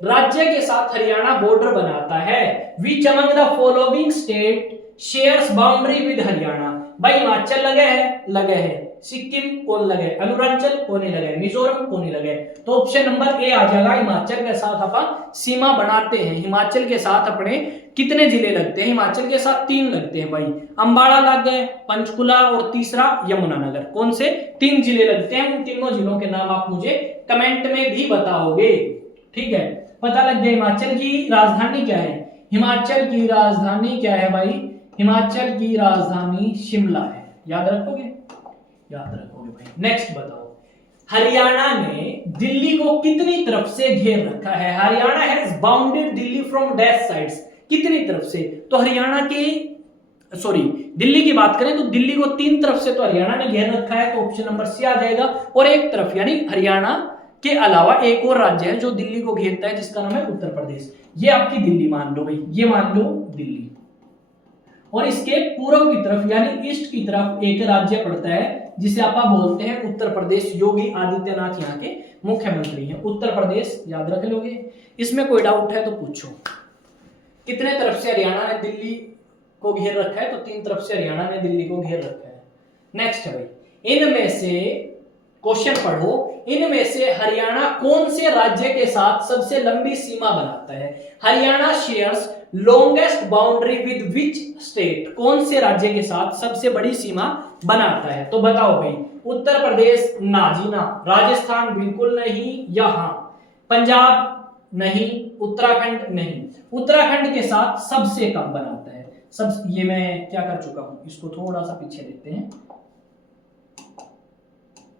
राज्य के साथ हरियाणा बॉर्डर बनाता है? Which among the following state shares boundary with Haryana? भाई हिमाचल लगे है, लगे है। सिक्किम कौन लगे? अरुणाचल कौन नहीं लगे? मिजोरम कौन नहीं लगे? तो ऑप्शन नंबर ए आ जाएगा। हिमाचल के साथ अपन सीमा बनाते हैं। हिमाचल के साथ अपने कितने जिले लगते हैं? हिमाचल के साथ 3 लगते हैं भाई। अंबाला लग गए, पंचकुला, और तीसरा यमुनानगर। कौन से? 3 जिले लगते हैं। उन तीनों जिलों के नाम आप मुझे कमेंट में भी बताओगे, ठीक है। पता लग गया। हिमाचल की राजधानी क्या है? हिमाचल की राजधानी क्या है भाई? हिमाचल की राजधानी शिमला है। याद रखोगे? याद रखोगे भाई। नेक्स्ट बताओ, हरियाणा ने दिल्ली को कितनी तरफ से घेर रखा है? Haryana has bounded Delhi from dash sides. कितनी तरफ से? तो हरियाणा के दिल्ली की बात करें तो दिल्ली को 3 तरफ से तो हरियाणा ने घेर रखा है, तो ऑप्शन नंबर सी आ जाएगा। और एक तरफ यानी हरियाणा के अलावा एक और राज्य है जो दिल्ली को घेरता है जिसका नाम है उत्तर प्रदेश। ये आपकी दिल्ली मान लो भाई, ये मान लो दिल्ली। और इसके पूर्व की तरफ यानी ईस्ट की तरफ एक राज्य पड़ता है जिसे आप बोलते हैं उत्तर प्रदेश। योगी आदित्यनाथ यहाँ के मुख्यमंत्री हैं। उत्तर प्रदेश याद रख लोगे। इसमें कोई डाउट है तो पूछो। कितने तरफ से हरियाणा ने दिल्ली को घेर रखा है? तो 3 तरफ से हरियाणा ने दिल्ली को घेर रखा है। नेक्स्ट है भाई, इनमें से क्वेश्चन पढ़ो, इनमें से हरियाणा कौन से राज्य के साथ सबसे लंबी सीमा बनाता है? Haryana shares longest boundary with which state? कौन से राज्य के साथ सबसे बड़ी सीमा बनाता है? तो बताओ भाई, उत्तर प्रदेश ना जी ना, राजस्थान बिल्कुल नहीं, या हाँ, पंजाब नहीं, उत्तराखंड नहीं। उत्तराखंड के साथ सबसे कम बनाता है। सब ये मैं क्या कर चुका हूं, इसको थोड़ा सा पीछे लेते हैं,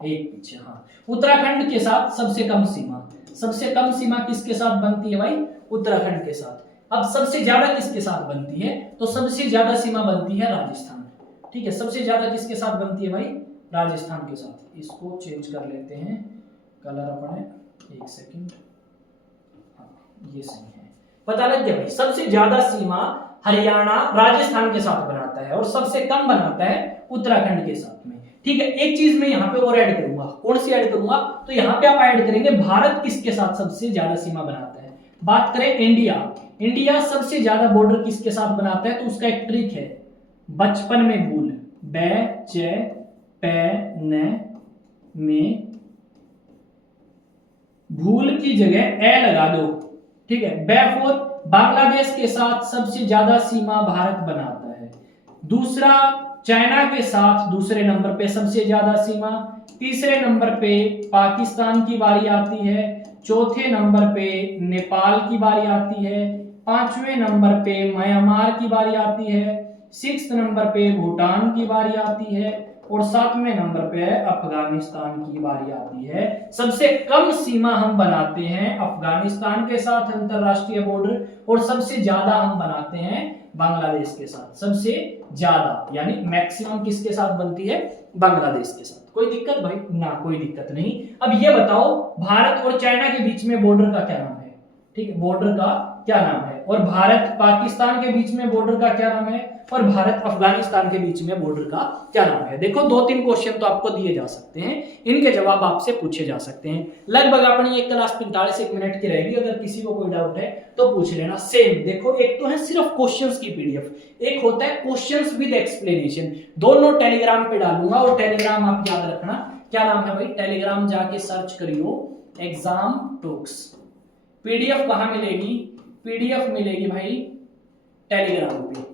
एक पीछे, हाँ। उत्तराखंड के साथ सबसे कम सीमा किसके साथ बनती है भाई? उत्तराखंड के साथ। अब सबसे ज्यादा किसके साथ बनती है? तो सबसे ज्यादा सीमा बनती है राजस्थान। ठीक है, सबसे ज्यादा किसके साथ बनती है भाई? राजस्थान के साथ। इसको चेंज कर लेते हैं कलर अपने, एक सेकंड, हाँ ये सही है। पता लग गया भाई, सबसे ज्यादा सीमा हरियाणा राजस्थान के साथ बनाता है और सबसे कम बनाता है उत्तराखंड के साथ में। ठीक है, एक चीज मैं यहाँ पे और ऐड करूंगा। कौन सी ऐड करूंगा? तो यहाँ पे आप ऐड करेंगे भारत किसके साथ सबसे ज्यादा सीमा बनाता है। बात करें इंडिया सबसे ज्यादा बॉर्डर किसके साथ बनाता है? तो उसका एक ट्रिक है, बचपन में भूल, बै चे पे न में भूल की जगह ए लगा दो। ठीक है, बैफोर बांग्लादेश के साथ सबसे ज्यादा सीमा भारत बनाता है। दूसरा, चाइना के साथ दूसरे नंबर पे सबसे ज्यादा सीमा। तीसरे नंबर पे पाकिस्तान की बारी आती है। चौथे नंबर पे नेपाल की बारी आती है। 5वें नंबर पे म्यांमार की बारी आती है। 6th नंबर पे भूटान की बारी आती है और 7वें नंबर पे अफगानिस्तान की बारी आती है। सबसे कम सीमा हम बनाते हैं अफगानिस्तान के साथ अंतरराष्ट्रीय बॉर्डर, और सबसे ज्यादा हम बनाते हैं बांग्लादेश के साथ। सबसे ज्यादा यानी मैक्सिमम किसके साथ बनती है? बांग्लादेश के साथ। कोई दिक्कत भाई? ना, कोई दिक्कत नहीं। अब ये बताओ, भारत और चाइना के बीच में बॉर्डर का क्या नाम है? ठीक है, बॉर्डर का क्या नाम है? और भारत पाकिस्तान के बीच में बॉर्डर का क्या नाम है? और भारत अफगानिस्तान के बीच में बॉर्डर का क्या नाम है? देखो, 2-3 क्वेश्चन तो आपको दिए जा सकते हैं, इनके जवाब आपसे पूछे जा सकते हैं। लगभग अपनी एक क्लास 45 मिनट की रहेगी। अगर किसी को कोई डाउट है तो पूछ लेना। सेम देखो, एक तो है सिर्फ क्वेश्चंस की पीडीएफ, एक होता है क्वेश्चंस विद एक्सप्लेनेशन। दोनों टेलीग्राम पे डालूंगा, और टेलीग्राम आप याद रखना, क्या नाम है भाई? टेलीग्राम जाके सर्च करियो एग्जाम टॉक्स। पीडीएफ कहां मिलेगी? पीडीएफ मिलेगी भाई टेलीग्राम पे।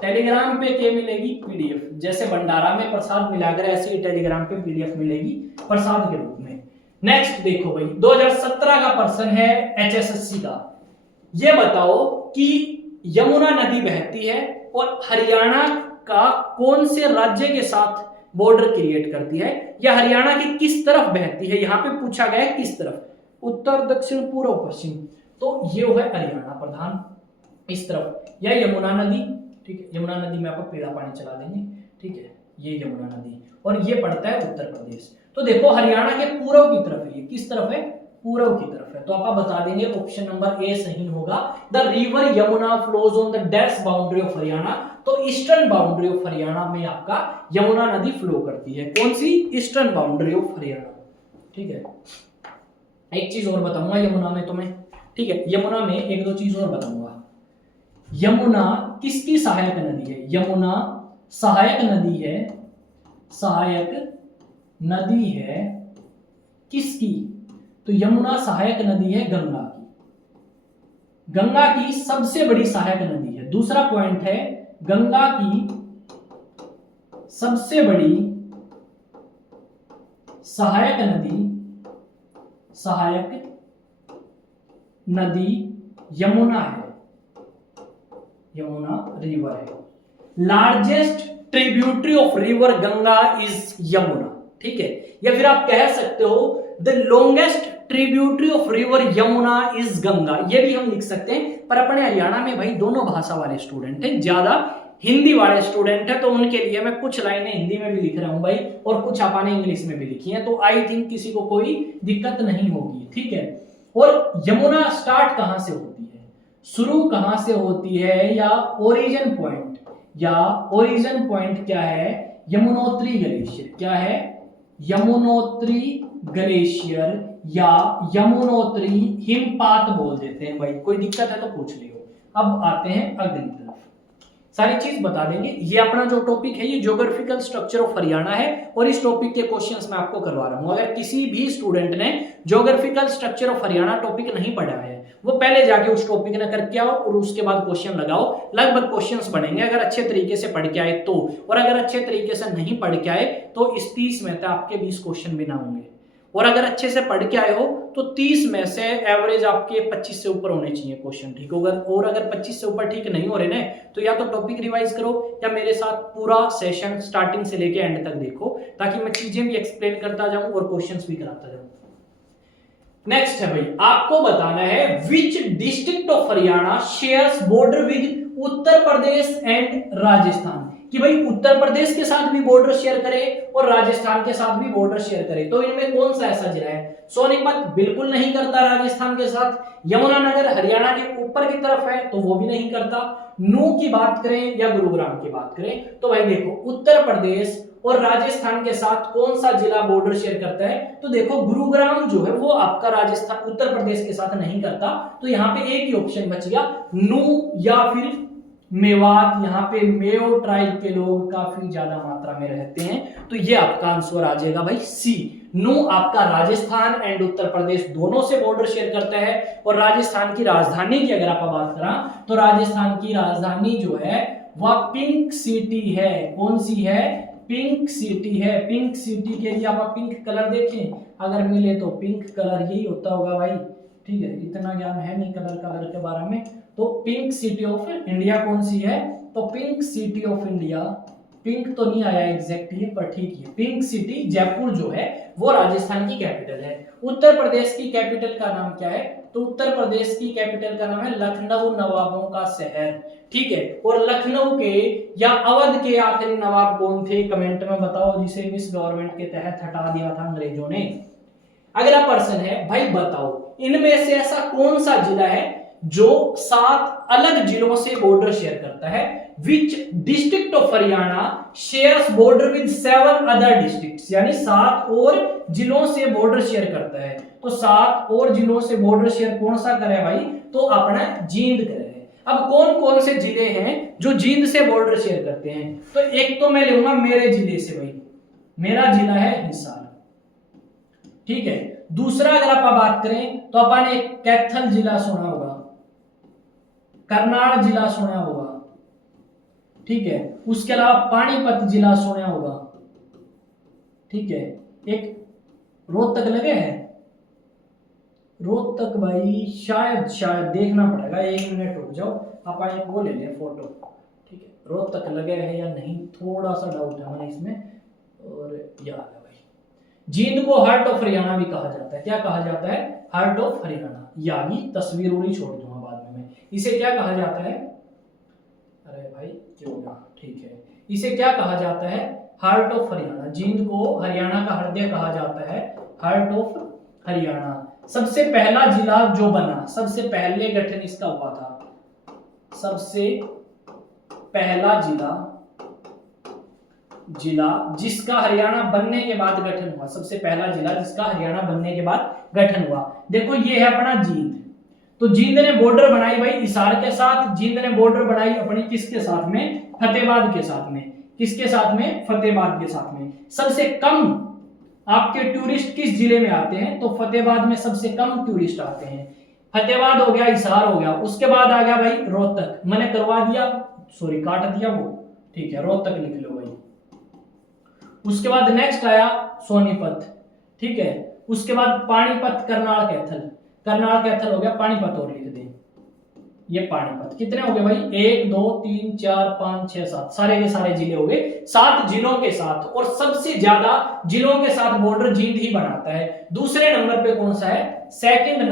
टेलीग्राम पे क्या मिलेगी? पीडीएफ। जैसे भंडारा में प्रसाद मिलाकर ऐसे ही टेलीग्राम पे पीडीएफ मिलेगी प्रसाद के रूप में। नेक्स्ट देखो भाई, 2017 का प्रश्न है एचएसएससी का। ये बताओ कि यमुना नदी बहती है और हरियाणा का कौन से राज्य के साथ बॉर्डर क्रिएट करती है, या हरियाणा की किस तरफ बहती है? यहां पे पूछा गया है किस तरफ, उत्तर, दक्षिण, पूर्व, पश्चिम। तो ये है हरियाणा प्रधान इस तरफ, या यमुना नदी। ठीक है, यमुना नदी में आपको पीला पानी चला देंगे। ठीक है, ये यमुना नदी, और ये पड़ता है उत्तर प्रदेश। तो देखो, हरियाणा के पूर्व की तरफ है। ये किस तरफ है? पूर्व की तरफ है। तो आप बता देंगे ऑप्शन नंबर ए सही होगा। The river Yamuna flows on the dash boundary of Haryana. तो ईस्टर्न बाउंड्री ऑफ हरियाणा में आपका यमुना नदी फ्लो करती है। कौन सी? Eastern boundary of Haryana. ठीक है, एक चीज और बताऊंगा यमुना में तुम्हें। ठीक है, यमुना में 1-2 चीज और बताऊंगा। यमुना किसकी सहायक नदी है? यमुना सहायक नदी है। सहायक नदी है किसकी? तो यमुना सहायक नदी है गंगा की। गंगा की सबसे बड़ी सहायक नदी है। दूसरा पॉइंट है, गंगा की सबसे बड़ी सहायक नदी यमुना है। यमुना रिवर है। Largest tributary of river Ganga is Yamuna. ठीक है, या फिर आप कह सकते हो the longest tributary of river Yamuna is Ganga. ये भी हम लिख सकते हैं, पर अपने हरियाणा में भाई दोनों भाषा वाले स्टूडेंट हैं, ज्यादा हिंदी वाले स्टूडेंट हैं तो उनके लिए मैं कुछ लाइनें हिंदी में भी लिख रहा हूं भाई, और कुछ आपने इंग्लिश में भी लिखी हैं, तो आई थिंक किसी को कोई दिक्कत नहीं होगी, ठीक है। और यमुना स्टार्ट कहां से होती है, शुरू कहां से होती है, या ओरिजिन पॉइंट, क्या है, यमुनोत्री ग्लेशियर, क्या है, यमुनोत्री ग्लेशियर या यमुनोत्री हिमपात बोल देते हैं भाई, कोई दिक्कत है तो पूछ लियो। अब आते हैं अगली तरफ, सारी चीज बता देंगे। ये अपना जो टॉपिक है ये ज्योग्राफिकल स्ट्रक्चर ऑफ हरियाणा है, और इस टॉपिक के क्वेश्चंस मैं आपको करवा रहा हूं। अगर किसी भी स्टूडेंट ने geographical structure of Haryana topic नहीं पढ़ा है, वो पहले जाके उस टॉपिक ने करके आओ और उसके बाद क्वेश्चन लगाओ। लगभग क्वेश्चंस बनेंगे अगर अच्छे तरीके से पढ़ के आए तो, और अगर अच्छे तरीके से नहीं पढ़ के आए तो इस 30 में से आपके 20 क्वेश्चन भी ना होंगे, और अगर अच्छे से पढ़ के आए हो तो 30 में से एवरेज आपके 25 से ऊपर होने चाहिए क्वेश्चन, ठीक होगा। और अगर 25 से ऊपर ठीक नहीं हो रहे ना, तो या तो टॉपिक रिवाइज करो या मेरे साथ पूरा सेशन स्टार्टिंग से लेके एंड तक देखो, ताकि मैं चीजें भी एक्सप्लेन करता जाऊं और क्वेश्चंस भी कराता जाऊं। नेक्स्ट है भाई, आपको बताना है which district of Haryana shares border with Uttar Pradesh and Rajasthan, कि भाई उत्तर प्रदेश के साथ भी बॉर्डर शेयर करे और राजस्थान के साथ भी बॉर्डर शेयर करे, तो इनमें कौन सा ऐसा जिला है। सोनीपत बिल्कुल नहीं करता राजस्थान के साथ, यमुनानगर हरियाणा के ऊपर की तरफ है तो वो भी नहीं करता। नू की बात करें या गुरुग्राम की बात करें, तो भाई देखो उत्तर प्रदेश और राजस्थान के साथ कौन सा जिला बॉर्डर शेयर करता है, तो देखो गुरुग्राम जो है वो आपका राजस्थान उत्तर प्रदेश के साथ नहीं करता, तो यहाँ पे एक ही ऑप्शन बच गया, नू या फिर मेवात। यहाँ पे मेयो ट्राइब के लोग काफी ज्यादा मात्रा में रहते हैं, तो ये आपका आंसर आ जाएगा भाई सी। नू आपका राजस्थान एंड उत्तर प्रदेश दोनों से बॉर्डर शेयर करता है। और राजस्थान की राजधानी की अगर आप बात करें तो राजस्थान की राजधानी जो है वह पिंक सिटी है। कौन सी है, पिंक सिटी है। पिंक सिटी के लिए आप पिंक कलर देखें, अगर मिले तो पिंक कलर यही होता होगा भाई, ठीक है, इतना ज्ञान है नहीं कलर के बारे में। तो पिंक सिटी ऑफ इंडिया कौन सी है, तो pink city of India, pink तो नहीं आया एग्जैक्टली पर ठीक है, पिंक सिटी जयपुर जो है वो राजस्थान की कैपिटल है। उत्तर प्रदेश की कैपिटल का नाम क्या है, तो उत्तर प्रदेश की कैपिटल का नाम है लखनऊ, नवाबों का शहर, ठीक है। और लखनऊ के या अवध के आखिरी नवाब कौन थे, कमेंट में बताओ, जिसे मिस गवर्नमेंट के तहत हटा दिया था अंग्रेजों ने। अगला प्रश्न है भाई बताओ इनमें से ऐसा कौन सा जिला है जो 7 अलग जिलों से बॉर्डर शेयर करता है। Which district of Haryana shares border with 7 other districts, यानी 7 और जिलों से बॉर्डर शेयर करता है। तो 7 और जिलों से बॉर्डर शेयर कौन सा करे भाई, तो अपना जींद करे। अब कौन कौन से जिले हैं जो जींद से बॉर्डर शेयर करते हैं, तो एक तो मैं लूंगा मेरे जिले से भाई, मेरा जिला है हिसार, ठीक है। दूसरा अगर आप बात करें तो अपन ने कैथल जिला सुना होगा, करनाल जिला सुना होगा, ठीक है। उसके अलावा पानीपत जिला सुना होगा, ठीक है। एक रोहतक लगे हैं, रोहतक भाई शायद देखना पड़ेगा, 1 मिनट रुक जाओ, आप एक वो ले लें फोटो, ठीक है। रोहतक लगे हैं या नहीं थोड़ा सा डाउट है मैंने इसमें, और याद है भाई जींद को हार्ट ऑफ हरियाणा भी कहा जाता है। क्या कहा जाता है, हार्ट ऑफ हरियाणा। यानी तस्वीर उड़ी छोड़ दूंगा बाद में मैं, इसे क्या कहा जाता है, अरे भाई क्यों ना, ठीक है, इसे क्या कहा जाता है, हार्ट ऑफ हरियाणा। जींद को हरियाणा का हृदय कहा जाता है, हार्ट ऑफ हरियाणा। सबसे पहला जिला जो बना, सबसे पहले गठन इसका हुआ था, सबसे पहला जिला जिसका हरियाणा बनने के बाद गठन हुआ, सबसे पहला जिला जिसका हरियाणा बनने के बाद गठन हुआ। देखो ये है अपना जींद, तो जींद ने बॉर्डर बनाई भाई हिसार के साथ, जींद ने बॉर्डर बनाई अपनी किसके साथ में, फतेहाबाद के साथ में। किसके साथ में, फतेहाबाद के साथ में। सबसे कम आपके टूरिस्ट किस जिले में आते हैं, तो फतेहाबाद में सबसे कम टूरिस्ट आते हैं। फतेहाबाद हो गया, हिसार हो गया, उसके बाद आ गया भाई रोहतक, मैंने करवा दिया, सॉरी काट दिया वो, ठीक है, रोहतक लिख लो भाई। उसके बाद नेक्स्ट आया सोनीपत, ठीक है। उसके बाद पानीपत, करनाल कैथल हो गया, पानीपत और लिख दें, ये पानीपत। कितने हो गए भाई, 1 2 3 4 5 6 7, सारे के सारे जिले हो गए, 7 जिलों के साथ। और सबसे ज्यादा जिलों के साथ बॉर्डर जींद ही बनाता है। दूसरे नंबर पे कौन सा है, सेकंड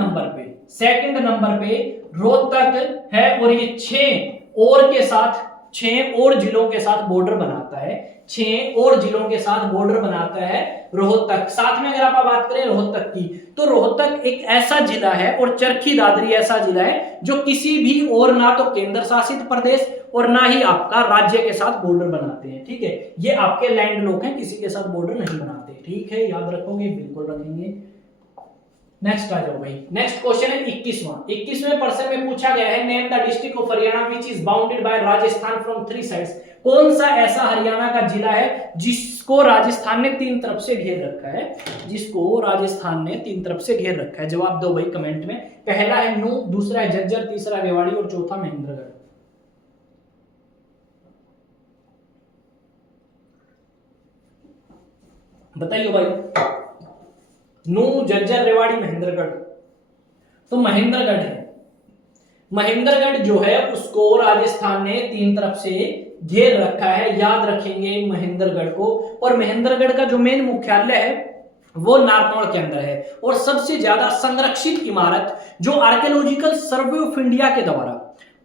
नंबर पे रोहतक है, और ये 6 और के साथ 6 और जिलों के साथ बॉर्डर बनाता है, 6 और जिलों के साथ बॉर्डर बनाता है रोहतक। साथ में अगर आप बात करें रोहतक की, तो रोहतक एक ऐसा जिला है और चरखी दादरी ऐसा जिला है जो किसी भी और ना तो केंद्र शासित प्रदेश और ना ही आपका राज्य के साथ बॉर्डर बनाते हैं, ठीक है। ये आपके लैंड लोग हैं, किसी के साथ बॉर्डर नहीं बनाते, ठीक है, याद रखोगे, बिल्कुल रखेंगे। नेक्स्ट आ जाओ भाई। नेक्स्ट क्वेश्चन है 21वें प्रश्न में पूछा गया है, name the district of Haryana which is bounded by Rajasthan from 3 sides. कौन सा ऐसा हरियाणा का जिला है जिसको राजस्थान ने 3 तरफ से घेर रखा है, जिसको राजस्थान ने 3 तरफ से घेर रखा है? जवाब दो भाई कमेंट में। पहला है नूह, दूसरा है झज्जर, तीसरा रेवाड़ी और चौथा महेंद्रगढ़। बताइए भाई। नूह, झज्जर, रेवाड़ी, महेंद्रगढ़। तो महेंद्रगढ़ है। महेंद्रगढ़ जो है उसको राजस्थान ने 3 तरफ से घेर रखा है, याद रखेंगे महेंद्रगढ़ को। और महेंद्रगढ़ का जो मेन मुख्यालय है वो नारनौल के अंदर है। और सबसे ज्यादा संरक्षित इमारत जो आर्कियोलॉजिकल सर्वे ऑफ इंडिया के द्वारा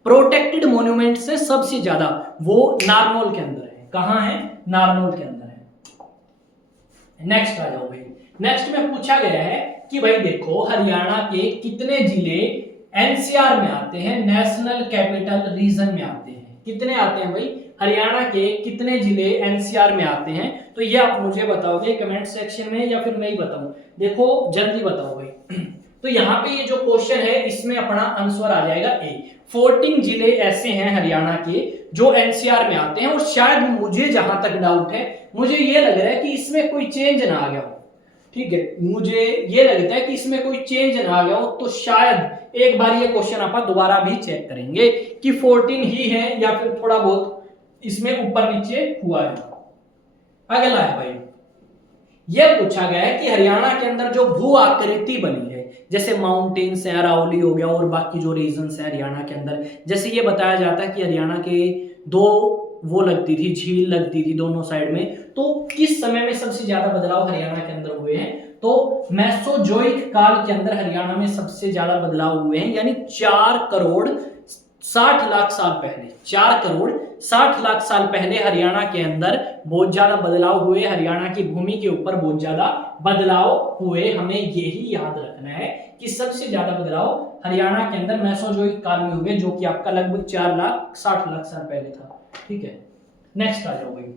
प्रोटेक्टेड मॉन्यूमेंट से सबसे ज्यादा वो नारनौल के अंदर है। कहां है? नारनौल के अंदर है। नेक्स्ट आ जाओ भाई। नेक्स्ट में पूछा गया है कि भाई देखो हरियाणा के कितने जिले एनसीआर में आते हैं, नेशनल कैपिटल रीजन में आते हैं? कितने आते हैं भाई? हरियाणा के कितने जिले एनसीआर में आते हैं? तो ये आप मुझे बताओगे कमेंट सेक्शन में या फिर मैं ही बताऊं? देखो जल्दी बताओ भाई। तो यहाँ पे ये जो क्वेश्चन है इसमें अपना आंसर आ जाएगा ए। 14 जिले ऐसे हैं हरियाणा के जो एनसीआर में आते हैं। और शायद मुझे जहां तक डाउट है, मुझे ये लग रहा है कि इसमें कोई चेंज ना आ गया हो, ठीक है, मुझे ये लगता है कि इसमें कोई चेंज ना आ गया हो। तो शायद एक बार ये क्वेश्चन आप दोबारा भी चेक करेंगे कि 14 ही है या फिर थोड़ा बहुत इसमें ऊपर नीचे हुआ है। अगला है भाई, यह पूछा गया है कि हरियाणा के अंदर जो भू आकृति बनी है, जैसे माउंटेन्स है, अरावली हो गया और बाकी जो रीजन्स है हरियाणा के अंदर, जैसे ये बताया जाता है कि हरियाणा के 2 वो लगती थी, झील लगती थी दोनों साइड में। तो किस समय में सबसे ज्यादा बदलाव हरियाणा के अंदर हुए हैं? तो मेसोजोइक काल के अंदर हरियाणा में सबसे ज्यादा बदलाव हुए हैं, यानी 4 करोड़ 60 लाख साल पहले, 4 करोड़ 60 लाख साल पहले हरियाणा के अंदर बहुत ज्यादा बदलाव हुए। हरियाणा की भूमि के ऊपर बहुत ज्यादा बदलाव हुए। हमें यही याद रखना है कि सबसे ज्यादा बदलाव हरियाणा के अंदर मेसोजोइक काल में हुए, जो कि आपका लगभग 4 लाख 60 लाख साल पहले था, ठीक है। नेक्स्ट आ जाओ भाई।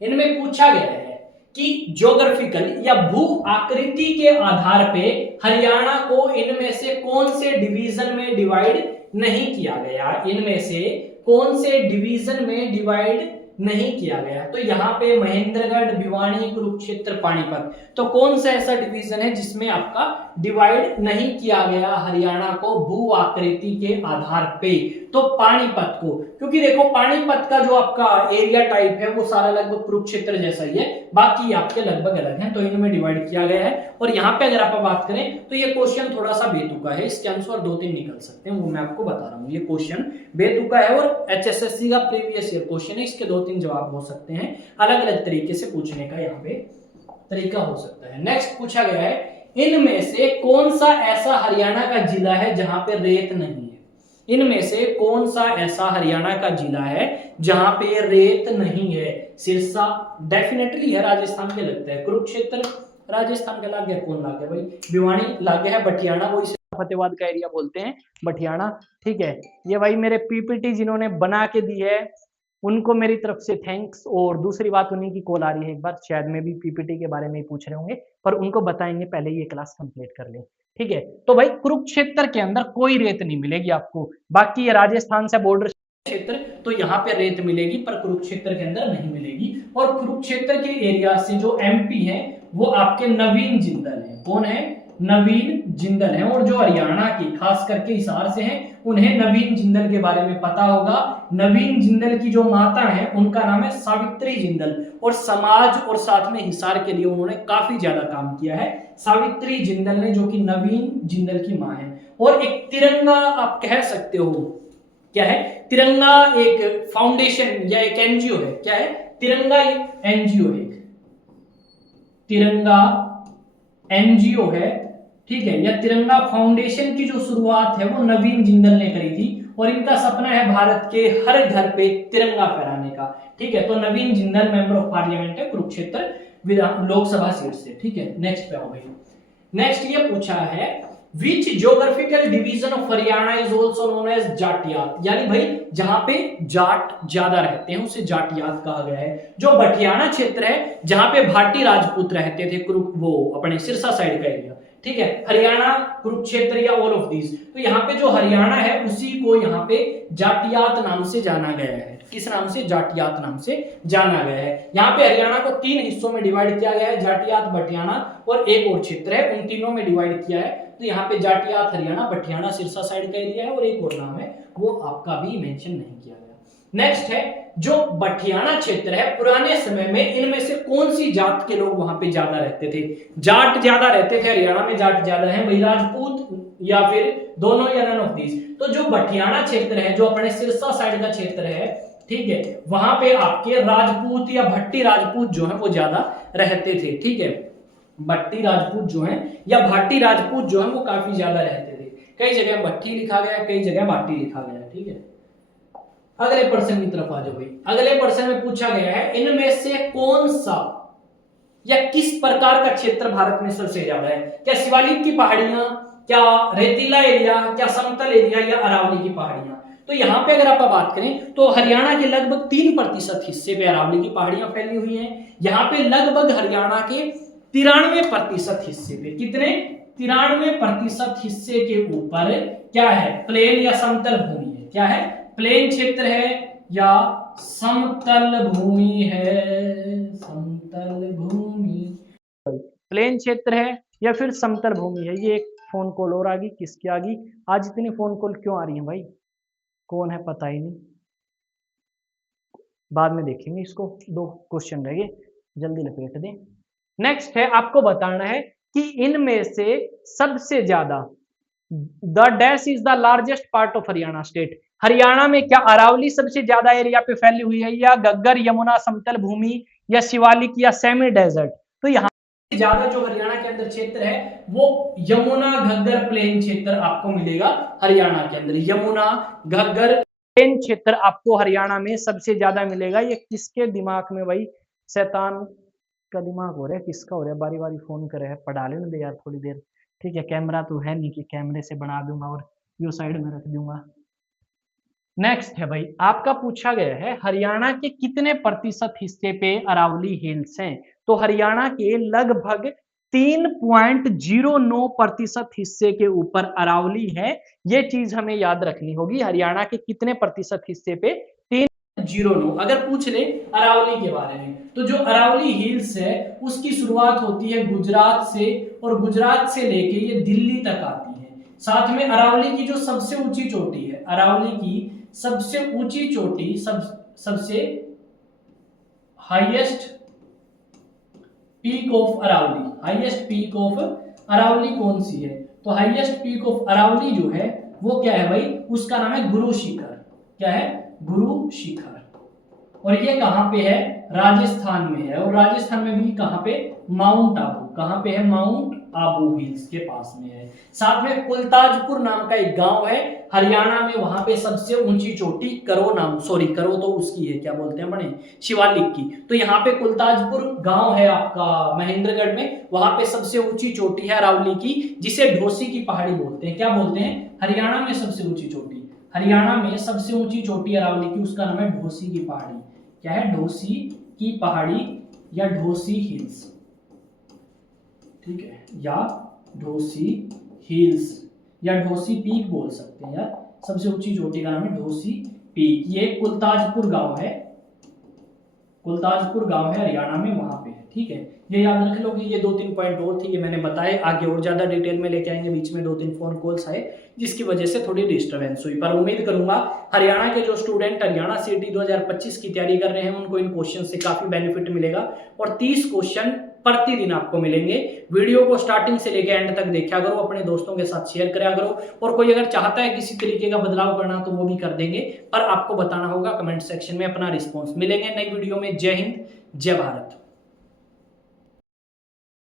इनमें पूछा गया है कि ज्योग्राफिकल या भू आकृति के आधार पे हरियाणा को इनमें से कौन से डिवीजन में डिवाइड नहीं किया गया? इनमें से कौन से डिवीजन में डिवाइड नहीं किया गया? तो यहाँ पे महेंद्रगढ़, भिवानी, कुरुक्षेत्र, पानीपत। तो कौन सा ऐसा डिवीजन है जिसमें आपका डिवाइड नहीं किया गया हरियाणा को भू आकृति के आधार पे? तो पानीपत को, क्योंकि देखो पानीपत का जो आपका एरिया टाइप है वो सारा लगभग कुरुक्षेत्र जैसा ही है, बाकी आपके लगभग अलग हैं, तो इनमें डिवाइड किया गया है। और यहाँ पे अगर आप बात करें तो ये क्वेश्चन थोड़ा सा बेतुका है, इसके आंसर 2-3 निकल सकते हैं, वो मैं आपको बता रहा हूँ। ये क्वेश्चन बेतुका है और HSSC का प्रीवियस ईयर क्वेश्चन है, इसके 2-3 जवाब हो सकते हैं, अलग अलग तरीके से पूछने का यहाँ पे तरीका हो सकता है। नेक्स्ट पूछा गया है, इनमें से कौन सा ऐसा हरियाणा का जिला है जहां पे रेत नहीं है? इनमें से कौन सा ऐसा हरियाणा का जिला है जहां पे रेत नहीं है? सिरसा डेफिनेटली है, राजस्थान के लगता है। कुरुक्षेत्र राजस्थान का लाग गया, कौन लाग गया भाई? भिवानी लाग गया है, बटियाना वो इसे फतेहाबाद का एरिया बोलते हैं, बटियाना, ठीक है। ये भाई मेरे पीपीटी जिन्होंने बना के दी है उनको मेरी तरफ से थैंक्स। और दूसरी बात, उन्हीं की कॉल आ रही है एक बार, शायद में भी पीपीटी के बारे में ही पूछ रहे होंगे, पर उनको बताएंगे, पहले ये क्लास कंप्लीट कर लें, ठीक है। तो भाई कुरुक्षेत्र के अंदर कोई रेत नहीं मिलेगी आपको, बाकी ये राजस्थान से बॉर्डर क्षेत्र, तो यहाँ पे रेत मिलेगी, पर कुरुक्षेत्र के अंदर नहीं मिलेगी। और कुरुक्षेत्र के एरिया से जो MP है वो आपके नवीन जिंदल है। कौन है? नवीन जिंदल है। और जो हरियाणा की खास करके हिसार से हैं उन्हें नवीन जिंदल के बारे में पता होगा। नवीन जिंदल की जो माता है उनका नाम है सावित्री जिंदल, और समाज और साथ में हिसार के लिए उन्होंने काफी ज्यादा काम किया है, सावित्री जिंदल ने, जो कि नवीन जिंदल की मां है। और एक तिरंगा आप कह सकते हो, क्या है? तिरंगा एक फाउंडेशन या एक NGO है। क्या है? तिरंगा एक NGO है, तिरंगा NGO है, ठीक है। या तिरंगा फाउंडेशन की जो शुरुआत है वो नवीन जिंदल ने करी थी, और इनका सपना है भारत के हर घर पे तिरंगा फहराने का। ठीक है, तो नवीन जिंदल मेंबर ऑफ पार्लियामेंट है कुरुक्षेत्र लोकसभा सीट से। ठीक है, नेक्स्ट पे आओ भाई। नेक्स्ट ये पूछा है which geographical division of Haryana is also known as Jatiyat, यानी भाई जहां पे जाट ज्यादा रहते हैं उसे जाटियात कहा गया है। जो बठियाना क्षेत्र है जहां पे भाटी राजपूत रहते थे, वो अपने सिरसा साइड का एरिया। ठीक है, हरियाणा, कुरुक्षेत्र या ऑल ऑफ दीज, तो यहाँ पे जो हरियाणा है उसी को यहाँ पे जाटियात नाम से जाना गया है। किस नाम से? जाटियात नाम से जाना गया है। यहाँ पे हरियाणा को 3 हिस्सों में डिवाइड किया गया है, जाटियात, बठियाना और एक और क्षेत्र है, उन तीनों में डिवाइड किया है। तो यहाँ पे जाटियात, हरियाणा, बठियाना सिरसा साइड का एरिया है और एक और नाम है, वो आपका भी मेंशन नहीं किया गया। नेक्स्ट है जो बठियाना क्षेत्र है, पुराने समय में इनमें से कौन सी जात के लोग वहां पे ज्यादा रहते थे? जाट ज्यादा रहते थे, हरियाणा में जाट ज्यादा है, भाई राजपूत या फिर दोनों या नन ऑफ दीज। तो जो बठियाना क्षेत्र है, जो अपने सिरसा साइड का क्षेत्र है, ठीक है, वहां पे आपके राजपूत या भट्टी राजपूत जो है वो ज्यादा रहते थे। ठीक है, भट्टी राजपूत जो है या भाटी राजपूत जो है वो काफी ज्यादा रहते थे। कई जगह भट्टी लिखा गया, कई जगह भाटी लिखा गया। ठीक है, अगले प्रश्न की तरफ आ जाओ भाई। अगले प्रश्न में पूछा गया है इनमें से कौन सा या किस प्रकार का क्षेत्र भारत में सबसे ज्यादा है? क्या शिवालिक की पहाड़ियां, क्या रेतीला एरिया, क्या समतल एरिया या अरावली की पहाड़ियां? तो यहाँ पे अगर आप बात करें तो हरियाणा के लगभग 3% हिस्से पे अरावली की पहाड़ियां फैली हुई हैं। यहाँ पे लगभग हरियाणा के 93% हिस्से पे, कितने? 93% हिस्से के ऊपर क्या है? प्लेन या समतल भूमि है। क्या है? प्लेन क्षेत्र है या समतल भूमि है? समतल भूमि, प्लेन क्षेत्र है या फिर समतल भूमि है। ये एक फोन कॉल और आ गई, किसकी आ गई? आज इतनी फोन कॉल क्यों आ रही है भाई? कौन है पता ही नहीं, बाद में देखेंगे इसको। 2 क्वेश्चन रह गए, जल्दी लपेट दें। नेक्स्ट है आपको बताना है कि इनमें से सबसे ज्यादा the dash is the largest part of Haryana state. Haryana में क्या अरावली सबसे ज्यादा एरिया पे फैली हुई है, या गग्गर, यमुना, समतल भूमि, या शिवालिक, या सेमी डेजर्ट? तो यहाँ ज्यादा जो हरियाणा के अंदर क्षेत्र है वो यमुना घग्गर प्लेन क्षेत्र आपको मिलेगा हरियाणा के अंदर। यमुना घग्गर प्लेन क्षेत्र आपको हरियाणा में सबसे ज्यादा मिलेगा। ये किसके दिमाग में भाई? शैतान का दिमाग हो रहा है, किसका हो रहा है? बारी बारी फोन करे है, पढ़ा लेने दे यार थोड़ी देर। ठीक है, कैमरा तो है नहीं कि कैमरे से बना दूंगा और यू साइड में रख दूंगा। नेक्स्ट है भाई, आपका पूछा गया है हरियाणा के कितने प्रतिशत हिस्से पे अरावली हिल्स हैं? तो हरियाणा के लगभग 3.09% हिस्से के ऊपर अरावली है। ये चीज हमें याद रखनी होगी। हरियाणा के कितने प्रतिशत हिस्से पे? 3.09। अगर पूछ ले अरावली के बारे में तो जो अरावली हिल्स है उसकी शुरुआत होती है गुजरात से और गुजरात से लेके ये दिल्ली तक आती है। साथ में अरावली की जो सबसे ऊंची चोटी है, अरावली की सबसे ऊंची चोटी, सबसे highest peak of Aravalli, highest peak of Aravalli कौन सी है? तो हाईएस्ट पीक ऑफ अरावली जो है वो क्या है भाई? उसका नाम है गुरु शिखर। क्या है? गुरु शिखर। और ये कहां पे है? राजस्थान में है। और राजस्थान में भी कहां पे? माउंट आबू। कहां पे है? माउंट आबू हिल्स के पास में है। साथ में कुलताजपुर नाम का एक गांव है हरियाणा में, वहां पे सबसे ऊंची चोटी करो तो उसकी है, क्या बोलते हैं बने? शिवालिक की। तो यहाँ पे कुलताजपुर गांव है आपका महेंद्रगढ़ में, वहां पे सबसे ऊंची चोटी है अरावली की, जिसे ढोसी की पहाड़ी बोलते हैं। क्या बोलते हैं? हरियाणा में सबसे ऊंची चोटी, हरियाणा में सबसे ऊंची चोटी अरावली की, उसका नाम है ढोसी की पहाड़ी। क्या है? ढोसी की पहाड़ी या ढोसी हिल्स। ठीक है, या ढोसी हिल्स या ढोसी पीक बोल सकते हैं यार। सबसे ऊंची चोटी का नाम है ढोसी पीक। ये कुलताजपुर गांव है, कुलताजपुर गांव है हरियाणा में, वहां पे है। ठीक है, ये याद रख लो कि ये 2-3 पॉइंट और थे, ये मैंने बताए। आगे और ज्यादा डिटेल में लेके आएंगे। बीच में 2-3 फोन कॉल्स आए जिसकी वजह से थोड़ी डिस्टर्बेंस हुई, पर उम्मीद करूंगा हरियाणा के जो स्टूडेंट हरियाणा सीटी 2025 की तैयारी कर रहे हैं उनको इन क्वेश्चन से काफी बेनिफिट मिलेगा। और 30 क्वेश्चन प्रतिदिन आपको मिलेंगे। वीडियो को स्टार्टिंग से लेकर एंड तक देखा करो, अपने दोस्तों के साथ शेयर करा करो। और कोई अगर चाहता है किसी तरीके का बदलाव करना तो वो भी कर देंगे, पर आपको बताना होगा। कमेंट सेक्शन में अपना रिस्पॉन्स मिलेंगे नई वीडियो में। जय हिंद, जय भारत।